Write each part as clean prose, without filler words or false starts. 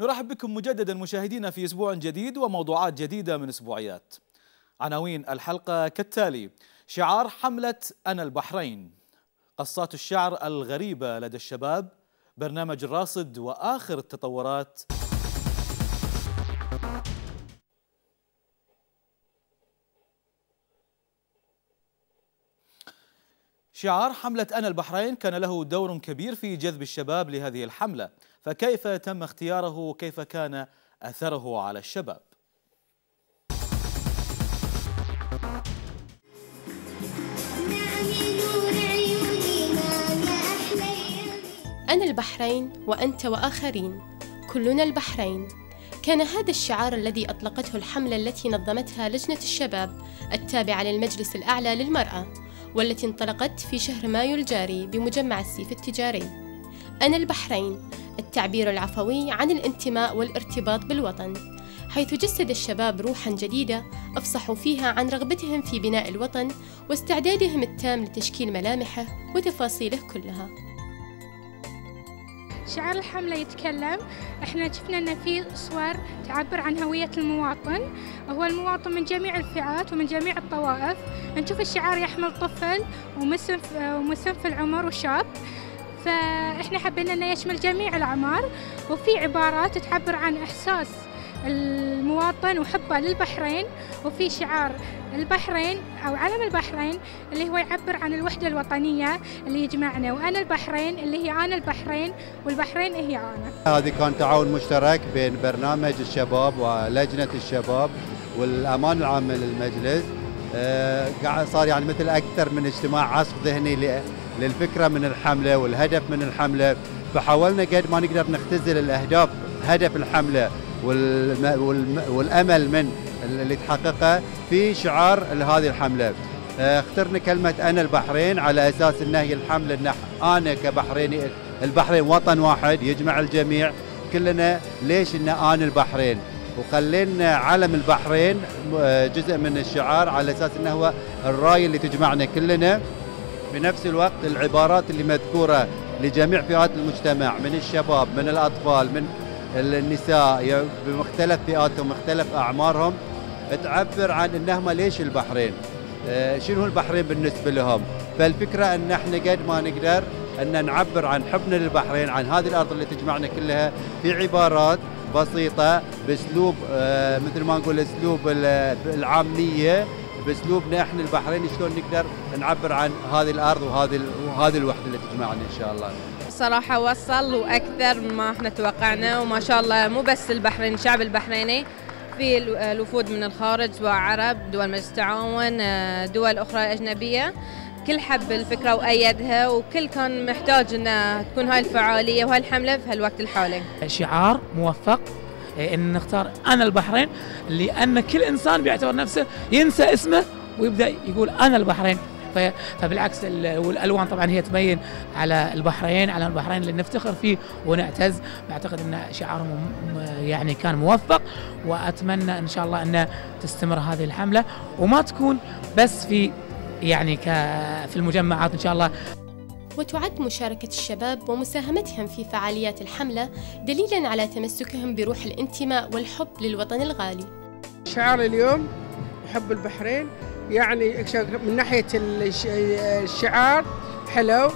نرحب بكم مجددا مشاهدينا في أسبوع جديد وموضوعات جديدة من أسبوعيات. عناوين الحلقة كالتالي: شعار حملة أنا البحرين، قصات الشعر الغريبة لدى الشباب، برنامج الراصد وآخر التطورات. شعار حملة أنا البحرين كان له دور كبير في جذب الشباب لهذه الحملة، فكيف تم اختياره وكيف كان أثره على الشباب؟ أنا البحرين وأنت وآخرين، كلنا البحرين، كان هذا الشعار الذي أطلقته الحملة التي نظمتها لجنة الشباب التابعة للمجلس الأعلى للمرأة، والتي انطلقت في شهر مايو الجاري بمجمع السيف التجاري. أنا البحرين، التعبير العفوي عن الانتماء والارتباط بالوطن، حيث جسد الشباب روحاً جديدة أفصحوا فيها عن رغبتهم في بناء الوطن واستعدادهم التام لتشكيل ملامحه وتفاصيله كلها. شعار الحملة يتكلم، احنا شفنا ان في صور تعبر عن هوية المواطن، هو المواطن من جميع الفئات ومن جميع الطوائف. نشوف الشعار يحمل طفل ومسن في العمر وشاب، فاحنا حبينا انه يشمل جميع الاعمار، وفي عبارات تعبر عن احساس المواطن وحبه للبحرين، وفي شعار البحرين أو علم البحرين اللي هو يعبر عن الوحدة الوطنية اللي يجمعنا، وأنا البحرين اللي هي أنا البحرين والبحرين هي أنا. هذه كان تعاون مشترك بين برنامج الشباب ولجنة الشباب والأمان العامة للمجلس. قاعد صار يعني مثل أكثر من اجتماع عصف ذهني للفكرة من الحملة والهدف من الحملة، فحاولنا قد ما نقدر نختزل الأهداف، هدف الحملة والأمل من اللي تحققه في شعار هذه الحملة. اخترنا كلمة أنا البحرين على أساس أن هي الحملة أن أنا كبحريني، البحرين وطن واحد يجمع الجميع كلنا. ليش أن أنا البحرين؟ وخلينا علم البحرين جزء من الشعار على أساس أنه هو الراية اللي تجمعنا كلنا. بنفس الوقت العبارات اللي مذكورة لجميع فئات المجتمع، من الشباب، من الأطفال، من النساء، بمختلف فئاتهم، مختلف أعمارهم، تعبر عن أنهم ليش البحرين، شنو البحرين بالنسبة لهم. فالفكرة أن احنا قد ما نقدر أن نعبر عن حبنا للبحرين، عن هذه الأرض اللي تجمعنا كلها، في عبارات بسيطة بأسلوب مثل ما نقول أسلوب العامية، بأسلوبنا احنا البحرين، شلون نقدر نعبر عن هذه الأرض وهذه الوحدة اللي تجمعنا إن شاء الله. صراحة وصل وأكثر مما احنا توقعنا، وما شاء الله مو بس البحرين، الشعب البحريني، في الوفود من الخارج وعرب، دول مجلس التعاون، دول أخرى أجنبية، كل حب الفكرة وأيدها، وكل كان محتاج أن تكون هاي الفعالية وهاي الحملة في هالوقت الحالي. شعار موفق إن نختار أنا البحرين، لأن كل إنسان بيعتبر نفسه ينسى اسمه ويبدأ يقول أنا البحرين. فبالعكس والالوان طبعا هي تبين على البحرين اللي نفتخر فيه ونعتز. بعتقد ان شعارهم يعني كان موفق، واتمنى ان شاء الله ان تستمر هذه الحمله وما تكون بس في يعني في المجمعات ان شاء الله. وتعد مشاركة الشباب ومساهمتهم في فعاليات الحملة دليلاً على تمسكهم بروح الانتماء والحب للوطن الغالي. شعار اليوم حب البحرين، يعني من ناحية الشعار حلو.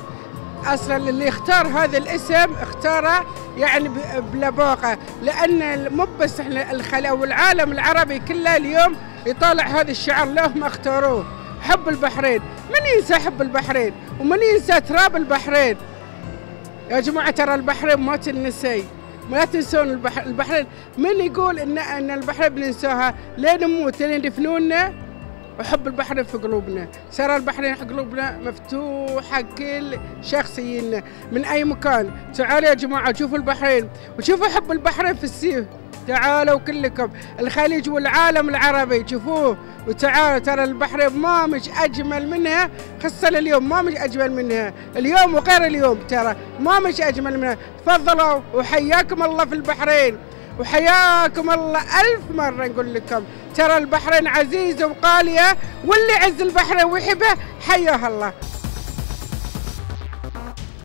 أصلاً اللي اختار هذا الاسم اختاره يعني بلباقة، لأن مو بس احنا والعالم العربي كله اليوم يطالع هذا الشعار، لهم اختاروه حب البحرين. من ينسى حب البحرين ومن ينسى تراب البحرين؟ يا جماعة ترى البحرين ما تنسي، ما تنسون البحرين. من يقول ان البحرين بننساها؟ لين نموت لين يدفنونا وحب البحرين في قلوبنا. سر البحرين في قلوبنا مفتوحة كل شخصينا من أي مكان. تعالوا يا جماعة شوفوا البحرين وشوفوا حب البحرين في السيف. تعالوا كلكم الخليج والعالم العربي شوفوه وتعالوا. ترى البحرين ما مش أجمل منها، خاصة اليوم ما مش أجمل منها، اليوم وغير اليوم ترى ما مش أجمل منها. تفضلوا وحياكم الله في البحرين، وحياكم الله ألف مرة. نقول لكم ترى البحرين عزيزة وغالية، واللي عز البحرين ويحبه حياه الله.